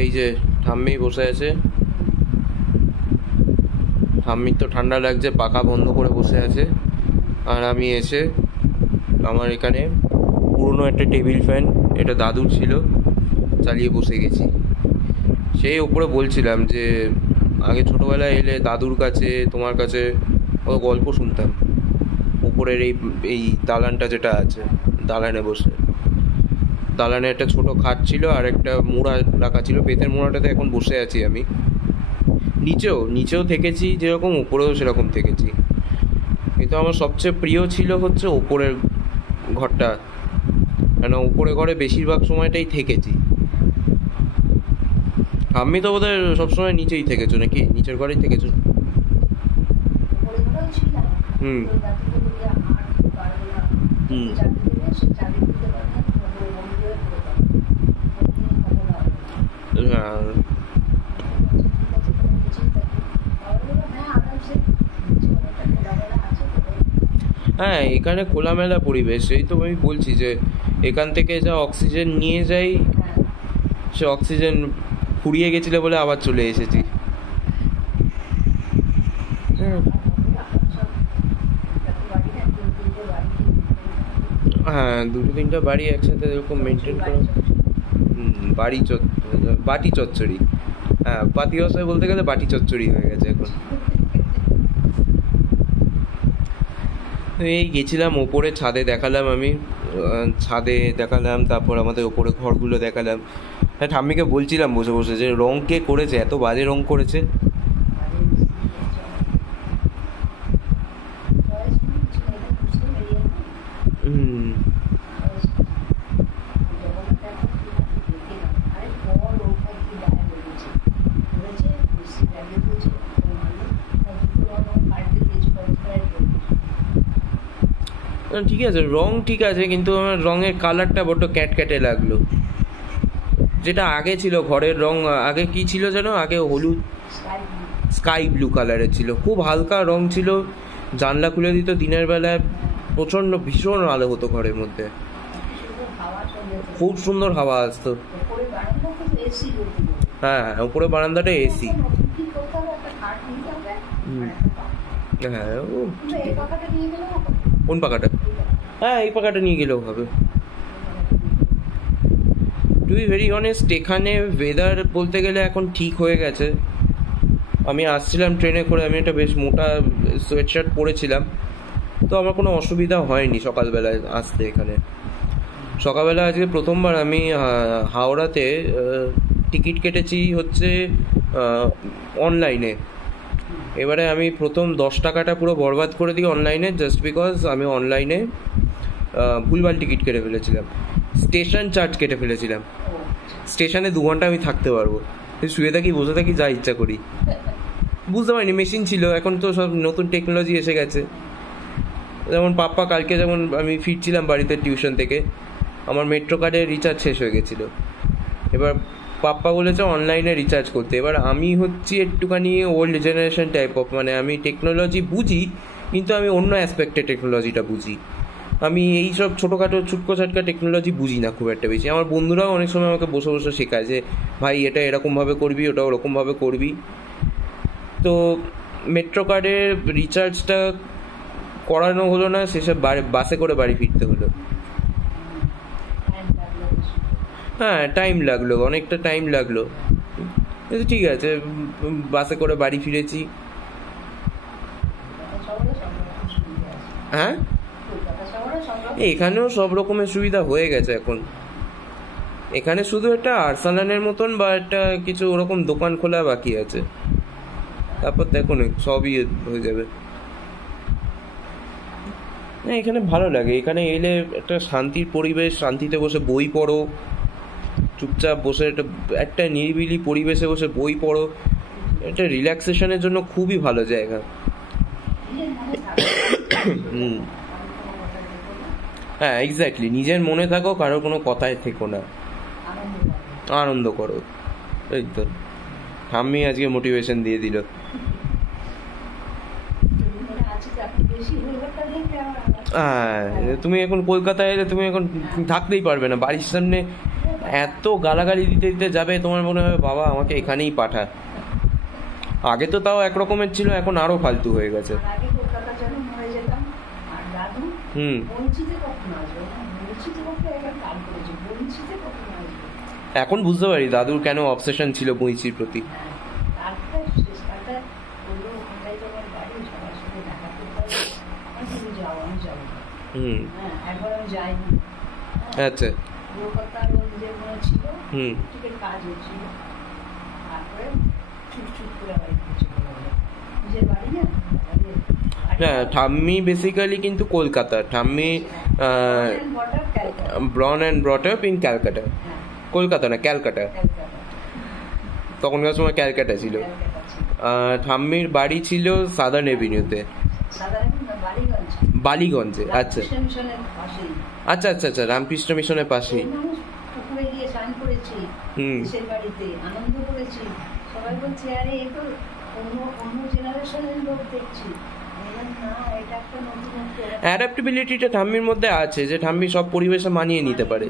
এই যে ঠাম্মি বসে আছে, ঠাম্মির তো ঠান্ডা লাগছে, পাখা বন্ধ করে বসে আছে। আর আমি এসে আমার এখানে পুরনো একটা টেবিল ফ্যান, এটা দাদুর ছিল, চালিয়ে বসে গেছি। সেই ওপরে বলছিলাম যে আগে ছোটোবেলায় এলে দাদুর কাছে, তোমার কাছে কত গল্প শুনতাম। উপরের এই এই দালানটা যেটা আছে, দালানে বসে, দালানে একটা ছোট খাট ছিল আর একটা মোড়া রাখা ছিল, বেতের মোড়াটাতে এখন বসে আছি আমি। নিচেও থেকেছি যেরকম, উপরেও সেরকম থেকেছি, কিন্তু আমার সবচেয়ে প্রিয় ছিল হচ্ছে ওপরের ঘরটা, কেন উপরে ঘরে বেশিরভাগ সময়টাই থেকেছি। আমি তো বোধহয় সবসময় নিচেই থেকেছো নাকি, নিচের ঘরেই থেকেছো? হুম হুম হ্যাঁ হ্যাঁ, এখানে খোলামেলা পরিবেশ, এই তো আমি বলছি যে এখান থেকে যা অক্সিজেন নিয়ে যাই, সে অক্সিজেন ফুরিয়ে গেছিল বলে আবার চলে এসেছি। হ্যাঁ, দুটো তিনটা বাড়ি একসাথে এরকম মেনটেন করা। বাড়ি বাটি চচ্চড়ি, হ্যাঁ পাতি ভাষায় বলতে গেলে বাটি চচ্চড়ি হয়ে গেছে এখন। এই গেছিলাম ওপরে, ছাদে দেখালাম আমি, ছাদে দেখালাম, তারপর আমাদের ওপরে ঘরগুলো দেখালাম। হ্যাঁ, ঠাম্মিকে বলছিলাম বসে বসে যে রং কে করেছে, এত বাজে রং করেছে। হুম ঠিক আছে, রং ঠিক আছে, কিন্তু আমার রঙের কালারটা বড্ড ক্যাটক্যাটে লাগলো। যেটা আগে ছিল ঘরের রং, আগে কি ছিল যেন, আগে হলুদ স্কাই ব্লু কালারের ছিল, খুব হালকা রং ছিল। জানলা খুলে দিত দিনের বেলায়, প্রচণ্ড ভীষণ আলো হতো ঘরের মধ্যে, খুব সুন্দর হাওয়া আসতো। হ্যাঁ, উপরে বারান্দাটা এসি। হ্যাঁ, কোন পাখাটা? হ্যাঁ, এই পাখাটা নিয়ে গেলেও হবে। টু বি ভেরি অনেস্ট, এখানে ওয়েদার বলতে গেলে এখন ঠিক হয়ে গেছে। আমি আসছিলাম ট্রেনে করে, আমি একটা বেশ মোটা সোয়েট শার্ট পরেছিলাম, তো আমার কোনো অসুবিধা হয়নি সকালবেলায় আসতে এখানে। সকালবেলা আজকে প্রথমবার আমি হাওড়াতে টিকিট কেটেছি হচ্ছে অনলাইনে। এবারে আমি প্রথম 10 টাকাটা পুরো বরবাদ করে দিই অনলাইনে, জাস্ট বিকজ আমি অনলাইনে ভুলভাল টিকিট কেটে ফেলেছিলাম, স্টেশন চার্জ কেটে ফেলেছিলাম। স্টেশনে 2 ঘন্টা আমি থাকতে পারবো, শুয়ে থাকি, বসে থাকি, যা ইচ্ছা করি। বুঝতে পারিনি মেশিন ছিল, এখন তো সব নতুন টেকনোলজি এসে গেছে। যেমন পাপ্পা কালকে, যেমন আমি ফিরছিলাম বাড়িতে টিউশন থেকে, আমার মেট্রো কার্ডের রিচার্জ শেষ হয়ে গেছিলো। এবার পাপ্পা বলেছে অনলাইনে রিচার্জ করতে। এবার আমি হচ্ছি একটুখানি ওল্ড জেনারেশন টাইপ অফ, মানে আমি টেকনোলজি বুঝি, কিন্তু আমি অন্য অ্যাসপেক্টে টেকনোলজিটা বুঝি। আমি এই সব ছোটোখাটো ছুটকো ছাটকা টেকনোলজি বুঝি না খুব একটা বেশি। আমার বন্ধুরাও অনেক সময় আমাকে বসে বসে শেখায় যে ভাই এটা এরকমভাবে করবি, ওটা ওরকমভাবে করবি। তো মেট্রো কার্ডের রিচার্জটা করানো হলো না, সেসব বাসে করে বাড়ি ফিরতে হলো। হ্যাঁ, টাইম লাগলো, অনেকটা টাইম লাগলো, কিন্তু ঠিক আছে, বাসে করে বাড়ি ফিরেছি। হ্যাঁ, এখানেও সব রকমের সুবিধা হয়ে গেছে এখন। এখানে শুধু একটা আর্সালানের মতন বা একটা কিছু ওরকম দোকান খোলা বাকি আছে, তারপর দেখুন সবই হয়ে যাবে। না, এখানে ভালো লাগে, এখানে এলে একটা শান্তির পরিবেশ, শান্তিতে বসে বই পড়ো, চুপচাপ বসে একটা একটা নিরিবিলি পরিবেশে বসে বই পড়ো, এটা রিল্যাক্সেশনের জন্য খুবই ভালো জায়গা। হুম, হ্যাঁ এক্স্যাক্টলি, নিজের মনে থাকো, কারোর কোনো কথায় থেকো না, আনন্দ করো। এই তো ঠাম্মি আজকে মোটিভেশন দিয়ে দিল। হ্যাঁ, তুমি এখন কলকাতায় এলে তুমি এখন থাকতেই পারবে না, বাড়ির সামনে এত গালাগালি দিতে দিতে যাবে, তোমার মনে হবে বাবা আমাকে এখানেই পাঠা। আগে তো তাও একরকমের ছিল, এখন আরো ফালতু হয়ে গেছে। হুম। এখন বুঝতে পারি দাদুর কেন অবসেশন ছিল বইচির প্রতি। হুম। আচ্ছা। হুম। হ্যাঁ, ঠাম্মি বেসিক্যালি কিন্তু কলকাতা। ঠাম্মি born and brought up in Calcutta. Kolkata না, ক্যালকাটা। তখনকার সময় ক্যালকাটা ছিল। ঠাম্মির বাড়ি ছিল সাদার্ন এভিনিউতে, বালিগঞ্জে। আচ্ছা আচ্ছা আচ্ছা আচ্ছা, রামকৃষ্ণ মিশনের পাশেই। হুম। অ্যাডাপ্টেবিলিটিটা ঠাম্মির মধ্যে আছে, যে ঠাম্মি সব পরিবেশে মানিয়ে নিতে পারে।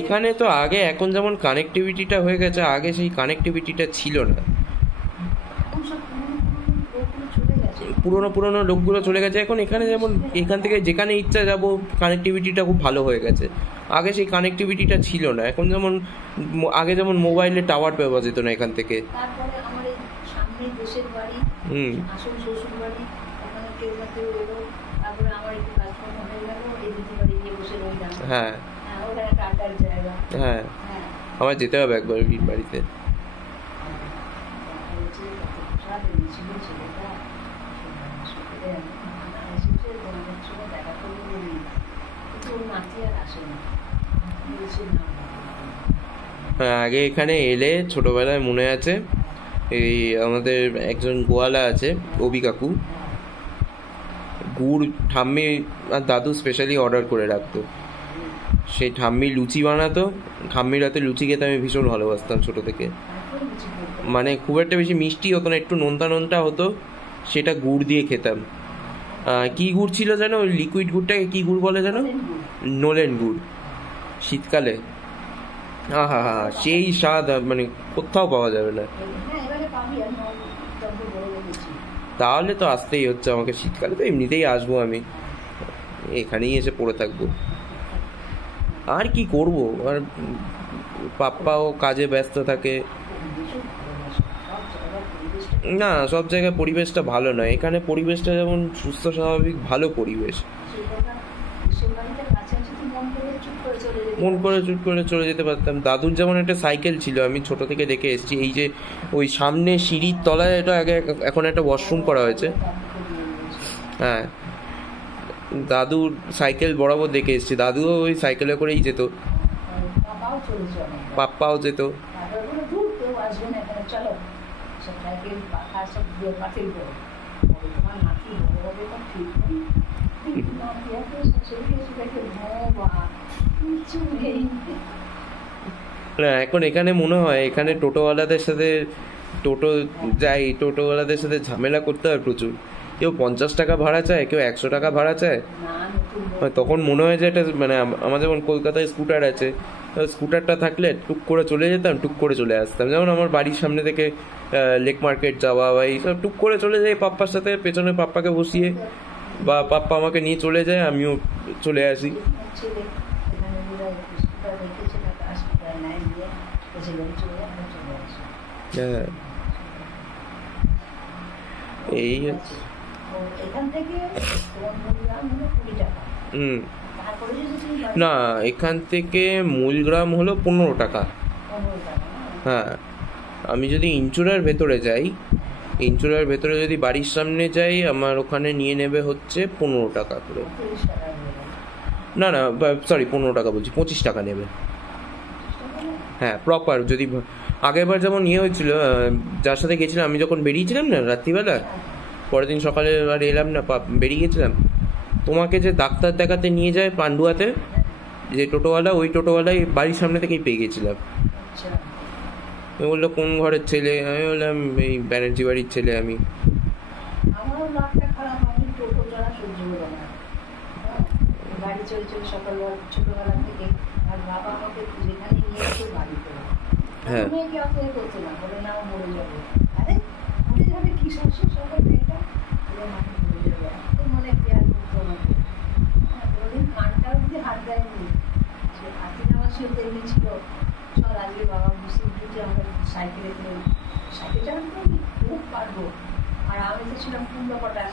এখানে তো আগে, এখন যেমন কানেক্টিভিটিটা হয়ে গেছে, আগে সেই কানেক্টিভিটিটা ছিল না। পুরোনো পুরোনো লোকগুলো চলে গেছে এখন। এখানে যেমন এখান থেকে যেখানে ইচ্ছা যাব, কানেক্টিভিটিটা খুব ভালো হয়ে গেছে। আগে সেই কানেক্টিভিটিটা ছিল না। এখন যেমন আগে যেমন মোবাইলে টাওয়ার পাওয়া যেত না এখান থেকে। হুম। হ্যাঁ হ্যাঁ, আমার যেতে হবে একবার ওই বাড়িতে। আগে এখানে এলে ছোটবেলায় মনে আছে, এই আমাদের একজন গোয়ালা আছে অবি কাকু, গুড় ঠাম্মি আর দাদু স্পেশালি অর্ডার করে রাখতো। সেই ঠাম্মি লুচি বানাতো। ঠাম্মির হাতে লুচি খেতে আমি ভীষণ ভালোবাসতাম ছোটো থেকে। মানে খুব একটা বেশি মিষ্টি হতো না, একটু নোনতা নোনতা হতো, সেটা গুড় দিয়ে খেতাম। কি গুড় ছিল যেন, ওই লিকুইড গুড়টাকে কি গুড় বলে যেন? নোলেন গুড়। শীতকালে হা হা, সেই স্বাদ মানে কোথাও পাওয়া যাবে না। তাহলে তো আসতেই হচ্ছে আমাকে, শীতকালে তো এমনিতেই আসবো আমি, এখানেই এসে পড়ে থাকবো। আর কি করব, আর পাপ্পাও কাজে ব্যস্ত থাকে। না, সব জায়গায় পরিবেশটা ভালো নয়। এখানে পরিবেশটা যেমন সুস্থ স্বাভাবিক ভালো পরিবেশ, মন করে চুট করে চলে যেতে পারতাম। দাদুর যেমন একটা সাইকেল ছিল, আমি ছোট থেকে দেখে এসেছি। এই যে ওই সামনে সিঁড়ির তলায়, এটা আগে এখন একটা ওয়াশরুম করা হয়েছে। হ্যাঁ, দাদুর সাইকেল বরাবর দেখে এসেছি। দাদুও ওই সাইকেলে করেই যেত, পাপ্পাও যেত। না, এখন এখানে মনে হয় এখানে টোটোওয়ালাদের সাথে, টোটোওয়ালাদের সাথে ঝামেলা করতে হয় প্রচুর। কেউ 50 টাকা ভাড়া চায়, কেউ 100 টাকা ভাড়া চায়। তখন মনে হয় যে এটা মানে আমার যেমন কলকাতায় স্কুটার আছে, স্কুটারটা থাকলে টুক করে চলে যেতাম, টুক করে চলে আসতাম। যেমন আমার বাড়ির সামনে থেকে লেক মার্কেট যাওয়া বা এইসব, টুক করে চলে যাই পাপ্পার সাথে, পেছনে পাপ্পাকে বসিয়ে, বা পাপ্পা আমাকে নিয়ে চলে যায়, আমিও চলে আসি। হ্যাঁ, এই না, এখান থেকে মূলগ্রাম হলো 15 টাকা। হ্যাঁ, আমি যদি ইনচুরার ভেতরে যাই, ইনচুরার ভেতরে যদি বাড়ির সামনে যাই, আমার ওখানে নিয়ে নেবে হচ্ছে 15 টাকা করে। না না, সরি, 15 টাকা বলছি, 25 টাকা নেবে। হ্যাঁ, প্রপার। যদি আগের বার যেমন ইয়ে হয়েছিল, যার সাথে গেছিলাম আমি, যখন বেরিয়েছিলাম না রাত্রিবেলা, পরের দিন সকালে আর এলাম না, বেরিয়ে গেছিলাম, তোমাকে যে ডাক্তার দেখাতে নিয়ে যায় পান্ডুয়াতে, যে টোটোওয়ালা, ওই টোটোওয়ালাই বাড়ির সামনে থেকেই পেয়ে গেছিলাম। বললো কোন ঘরের ছেলে? আমি বললাম এই ব্যানার্জি বাড়ির ছেলে আমি। আমারও লাখটা খারাপ, আমি টোটো চড়া সহ্য হলো না। গাড়ি চলে চলে সকালবেলা ছোটবেলা থেকে, আর বাবা আমাকে যেখানে নিয়ে যেত বাড়িতে মেয়েকে অত করছে না, বলে না ও মরে যাবে। আরে মরে যাবে কি সমস্যা, সকাল মেয়েটা বলে মাকে মরে যাবে, এত মনে কেয়ার করতো আমাকে। কোনোদিন কানটাও যদি হাত দেয়নি, সে হাতে নেওয়ার সে তেমনি ছিল। চল আজকে বাবা মুসলিম যে আমরা সাইকেলে করে সাইকেল চালাতে আমি খুব পারবো। আর আমি তো ছিলাম পূর্ণ পটাশ,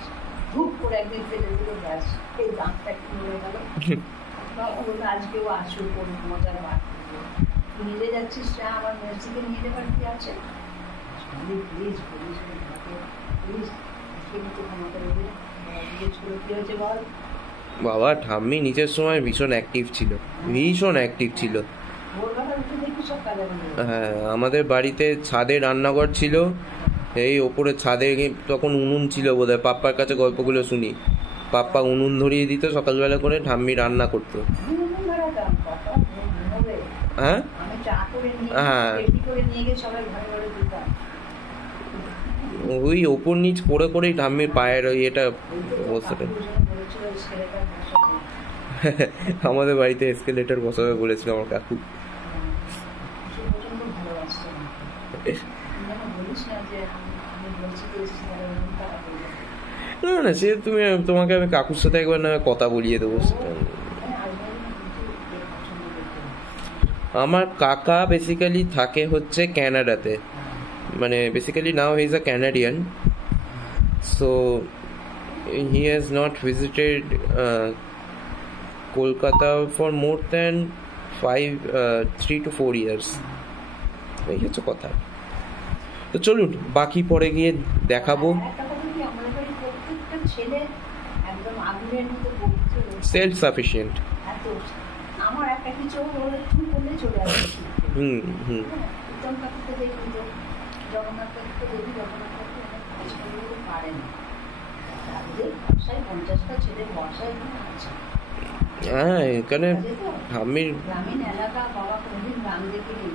ধূপ করে একদিন ফেলে দিল, ব্যাস এই দাঁতটা একটু মরে গেল। বাবা বললো আজকেও আসো, কোন মজার বার করবো, তুই নিজে যাচ্ছিস না, আমার মেসিকে নিয়ে যাবার কি আছে? প্লিজ প্লিজ প্লিজ আজকে কিন্তু ক্ষমা করে দিন। জিজ্ঞেস করে কি হয়েছে বল। বাবা ঠাম্মি নিচের সময় ভীষণ অ্যাক্টিভ ছিল, ভীষণ অ্যাক্টিভ ছিল। ভোরবেলা উঠে দেখি সব কাজে হ্যাঁ, আমাদের বাড়িতে ছাদে রান্নাঘর ছিল, এই ওপরে ছাদে তখন উনুন ছিল বোধহয়, পাপ্পার কাছে গল্পগুলো শুনি, পাপ্পা উনুন ধরিয়ে দিত সকালবেলা করে, ঠাম্মি রান্না করতো। হ্যাঁ হ্যাঁ, ওই ওপর নিচ করে করেই ঠাম্মির পায়ের ওই এটা অবস্থাটা। আমাদের বাড়িতে এসকেলেটর বসাবে বলেছিল আমার কাকু। না না, সে তুমি তোমাকে আমি কাকুর সাথে একবার না কথা বলিয়ে দেবো সেটা। আমার কাকা বেসিক্যালি থাকে হচ্ছে ক্যানাডাতে, মানে basically now he is a Canadian, so he has not visited Kolkata for more than 3 to 4 years। এই হচ্ছে কথা। তো চলুন বাকি পরে গিয়ে দেখাবো। Self sufficient. আমার একটা কিছু হলে তুমি করলে চলে আসবে। হুম হুম। উত্তম ঠাকুরকে দেখি তো, জগন্নাথ ঠাকুরকে দেখি, জগন্নাথ ঠাকুর অনেক পারে না। বর্ষায় 50টা ছেলে বর্ষায় এখানে আছে। হ্যাঁ, এখানে ঠাম্মির গ্রামীণ এলাকা, বাবা কোনদিন গ্রাম দেখিনি।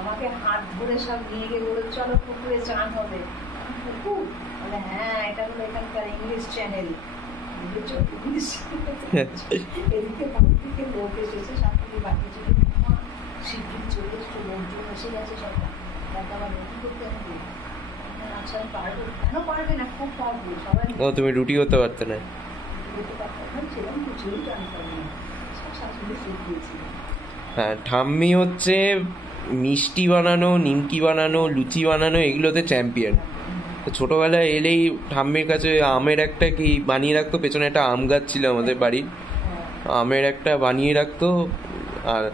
আমাকে হাত ধরে সব নিয়ে গিয়ে বলে চলো পুকুরে চান হবে। পুকুর বলে হ্যাঁ, এটা হলো এখানকার ইংলিশ চ্যানেল। এদিকে বাড়ি থেকে লোক এসেছে, সাতটি বাকি ছিল, শিগগির চলে এসছে, লোকজন এসে গেছে, সব তাকে আবার রুটি করতে হবে। আচ্ছা আমি পারবো, কেন পারবে না, খুব পারবো। সবাই তুমি রুটি করতে পারতে না? ছিলাম কিছুই জানতাম না, সব শাশুড়ি শিখ দিয়েছিল। হ্যাঁ, ঠাম্মি হচ্ছে মিষ্টি বানানো, নিমকি বানানো, লুচি বানানো এগুলোতে চ্যাম্পিয়ন। ছোটবেলায় এলেই ঠাম্মির কাছে আমের একটা কি বানিয়ে রাখতো, পেছনে একটা আম গাছ ছিল আমাদের বাড়ির, আমের একটা বানিয়ে রাখতো, আর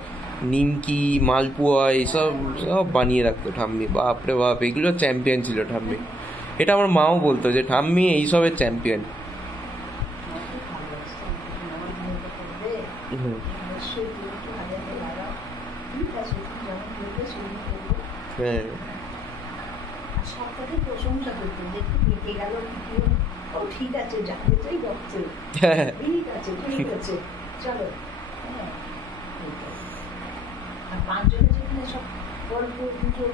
নিমকি, মালপোয়া এইসব সব বানিয়ে রাখতো ঠাম্মি। বাপরে বাপ, এগুলো চ্যাম্পিয়ন ছিল ঠাম্মি। এটা আমার মাও বলতো যে ঠাম্মি এইসবের চ্যাম্পিয়ন। হ্যাঁ, সবটাকে প্রশংসা করতো, দেখি পেকে গেল কি, ও ঠিক আছে, জানতে চাই বলছে, ঠিক আছে ঠিক আছে চলো। আর 5 জনে যেখানে সব গল্প গুজব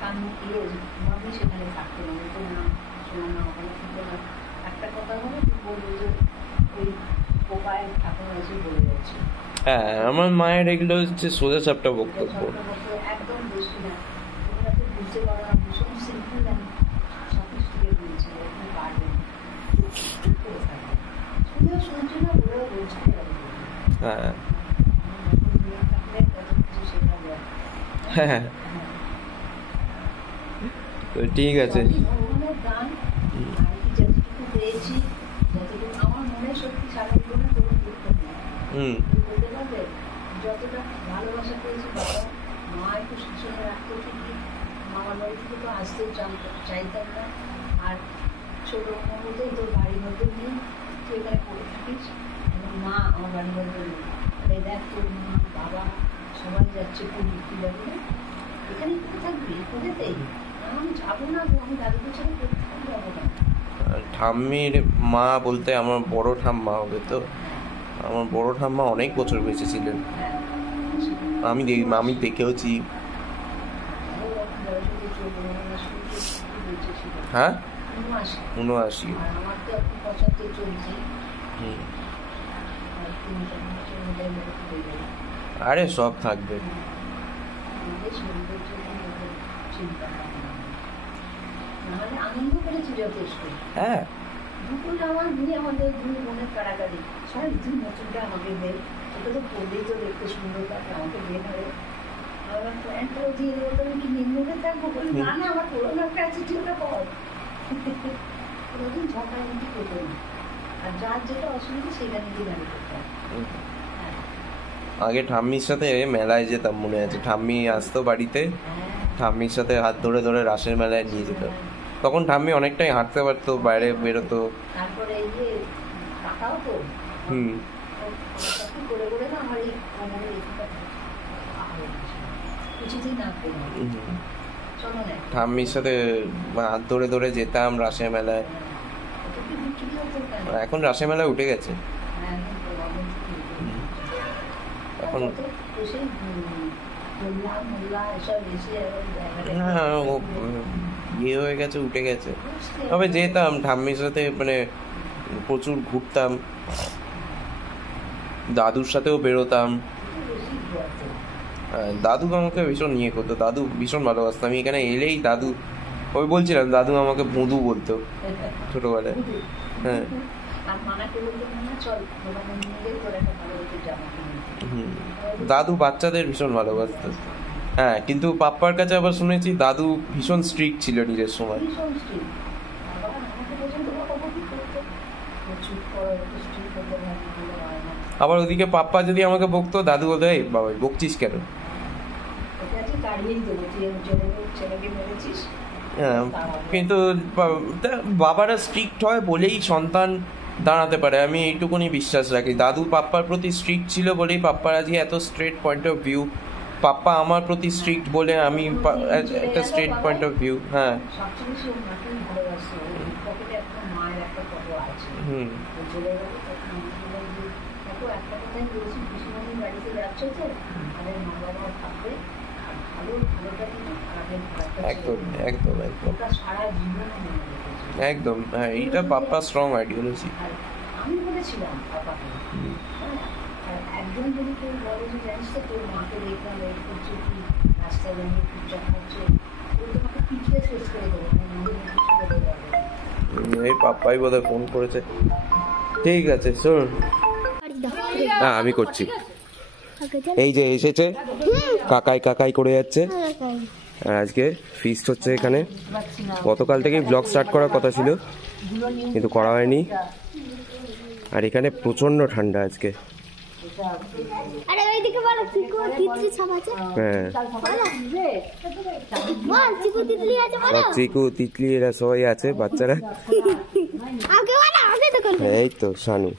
কান্না দিয়ে মামি সেখানে থাকতো না, বলতো না শোনা না, ওখানে থাকতো না। একটা কথা হলো তুই বলবো যে ওই পোপায়ের ঠাকুর এসে বলে যাচ্ছে। হ্যাঁ, আমার মায়ের এগুলো হচ্ছে সোজা সাপটা বক্তব্য, একদম বেশি না, তোমরা তো বুঝতে পারো না, ভীষণ সিম্পল না, সফিস্টিকেট বলছে, এরকম পারবে না, শুনেও শুনছে না, বলেও বলছে। হ্যাঁ হ্যাঁ, তো ঠিক আছে। ভগবানের গান আমি যতটুকু পেয়েছি, যতটুকু আমার মনে সত্যি সারা জীবনে কোনো দুঃখ নেই। বলতে পারবে যতটা ভালোবাসা পেয়েছি বাবা মা একটু শাসনে রাখতো ঠিকই, মামার বাড়ি থেকে তো আসতেও চাইতাম না। আর ছোটো মধ্যেই তোর বাড়ির মধ্যে নিয়ে তুই এখানে পড়ে থাকিস, এবং মা আমার বাড়ির মধ্যে নেই, দেখ তোর মা বাবা সবাই যাচ্ছে পুরী, তুই যাবি না, এখানে কোথায় থাকবি, কোথাতেই আমি যাবো না, আমি দাদুকে ছেড়ে কোথাও যাবো না। ঠাম্মির মা বলতে আমার বড় ঠাম্মা হবে, তো আমার বড় ঠাম্মা অনেক বছর বেঁচে ছিলেন, আমি দেখেওছি। হ্যাঁ 79 79। আর আমার তো এখন 75 চলছে। হুম। আর 3 বছর মধ্যে মেরে হয়ে যাবে। আরে সব থাকবে। আমাদের শরীরের জন্য ওদের চিন্তা ভাবনা নেই। নাহলে আনন্দ করেছি যথেষ্ট। হ্যাঁ দুপুর আমার নিয়ে আমাদের দুই বোনের কাড়াকাড়ি সবাই তুই নতুনটা আমাকে দে, তোকে তো পড়লেই তো দেখতে সুন্দর থাকে, আমাকে দে না রে। আমার প্যান্টটাও দিয়ে দেবো, তুমি কি নিম্নকে থাকবো? বলি না না, আমার পুরোনো একটা আছে, তুই ওটা পর। কোনোদিন ঝগড়াঝাটি করতো না, আর যার যেটা অসুবিধা সেখানে গিয়ে দাঁড়িয়ে করতাম। আগে ঠাম্মির সাথে মেলায় যেতাম, মনে আছে? ঠাম্মি আসতো বাড়িতে, ঠাম্মির সাথে হাত ধরে ধরে রাসের মেলায় নিয়ে যেত। তখন ঠাম্মি অনেকটাই হাঁটতে পারতো, বাইরে বেরোতো। তারপরে এই যে কাকাও তো হুম। করে করে না আমার এই কোমরে কিছুতেই না পেলাম। চলো না ঠাম্মির সাথে হাত ধরে ধরে যেতাম রাসের মেলায়। এখন রাসের মেলায় উঠে গেছে। এখন হ্যাঁ ও ইয়ে হয়ে গেছে, উঠে গেছে। তবে যেতাম ঠাম্মির সাথে, মানে প্রচুর ঘুরতাম, দাদুর সাথেও বেরোতাম। দাদু আমাকে ভীষণ ইয়ে করতো, দাদু ভীষণ ভালোবাসতো। আমি এখানে এলেই দাদু, ওই বলছিলাম দাদু আমাকে ভুঁদু বলতো ছোটবেলায়। হ্যাঁ দাদু বাচ্চাদের ভীষণ ভালোবাসতো। হ্যাঁ কিন্তু পাপ্পার কাছে আবার শুনেছি দাদু ভীষণ স্ট্রিক্ট ছিল নিজের সময়। আবার ওদিকে পাপ্পা যদি আমাকে বকতো, দাদু বলতো এই বাবা বকছিস কেন? হ্যাঁ কিন্তু বাবারা স্ট্রিক্ট হয় বলেই সন্তান দাঁড়াতে পারে, আমি এইটুকুনি বিশ্বাস রাখি। দাদু পাপ্পার প্রতি স্ট্রিক্ট ছিল বলেই পাপ্পার আজকে এত স্ট্রেট পয়েন্ট অফ ভিউ। পাপ্পা আমার প্রতি স্ট্রিক্ট বলে আমি একটা স্ট্রেট পয়েন্ট অফ ভিউ। হ্যাঁ হুম একদম একদম একদম একদম। হ্যাঁ এইটা পাপ্পা স্ট্রং আইডিওলজি। আমি বলেছিলাম পাপাকে, একজন যদি কেউ বলে যে জানিস তো তোর মাকে দেখলাম এই করছে, কি রাস্তায় দাঁড়িয়ে পূজা করছে, ও তোমাকে পিছিয়ে শেষ করে দেবে। এই পাপ্পাই বোধহয় ফোন করেছে। ঠিক আছে শোন, হ্যাঁ আমি করছি। এই যে এসেছে, কাকাই কাকাই করে যাচ্ছে। আর আজকে ফিস্ট হচ্ছে এখানে। গতকাল থেকেই ব্লগ স্টার্ট করার কথা ছিল কিন্তু করা হয়নি। আর এখানে প্রচন্ড ঠান্ডা আজকে। হ্যাঁ চিকু তিতলি এরা সবাই আছে, বাচ্চারা। এই তো শানু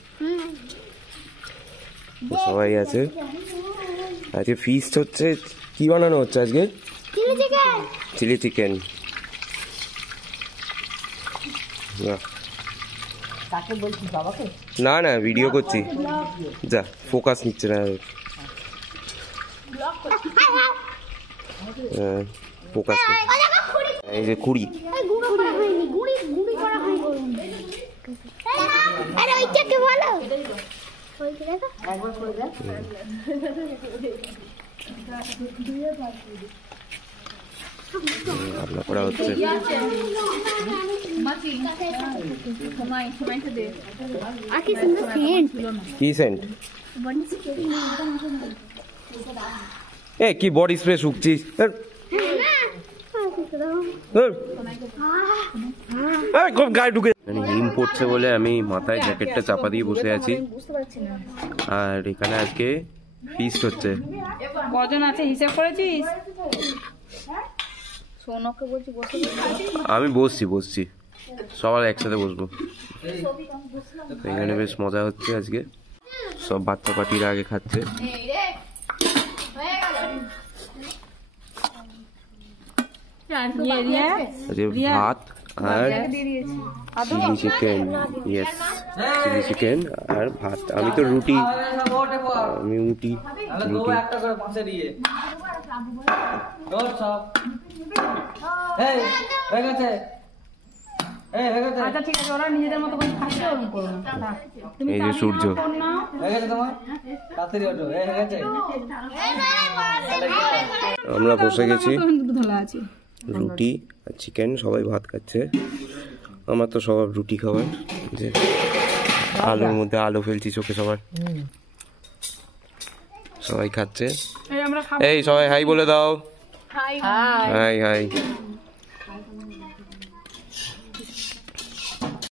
সবাই আছে। আজকে ফিস্ট হচ্ছে। কি বানানো হচ্ছে আজকে? Chilli chicken. না না ভিডিও করছি, যা ফোকাস নিচ্ছে না। ফোকাস এই যে কুড়ি। রান্না করা হচ্ছে। কি সেন্ট? এ কি বডি স্প্রে শুকছিস? গায়ে ঢুকে হিম পড়ছে বলে আমি মাথায় জ্যাকেটটা চাপা দিয়ে বসে আছি। আর এখানে আজকে ফিস্ট হচ্ছে। কজন আছে হিসাব করেছিস? আমি বসছি সবাই একসাথে বসবো। এখানে বেশ মজা হচ্ছে আজকে। সব বাচ্চা পাটিরা আগে খাচ্ছে। ভাত আর chilli chicken. Yes chilli chicken আর ভাত। আমি তো রুটি, আমি রুটি আচ্ছা ঠিক আছে, ওরা নিজেদের মতো করে খাচ্ছে, ওরকম করো না। থাক। তুমি এই যে চাবি সূর্য। নাও, ফোন নাও। আমরা বসে গেছি, আমার তো ধোলা আছে। রুটি আর চিকেন, সবাই ভাত খাচ্ছে। আমার তো সবার রুটি খাবার, যে আলুর মধ্যে আলু ফেলছি চোখে সবার, সবাই খাচ্ছে। এই আমরা খাবো। এই সবাই হাই বলে দাও, হাই হাই।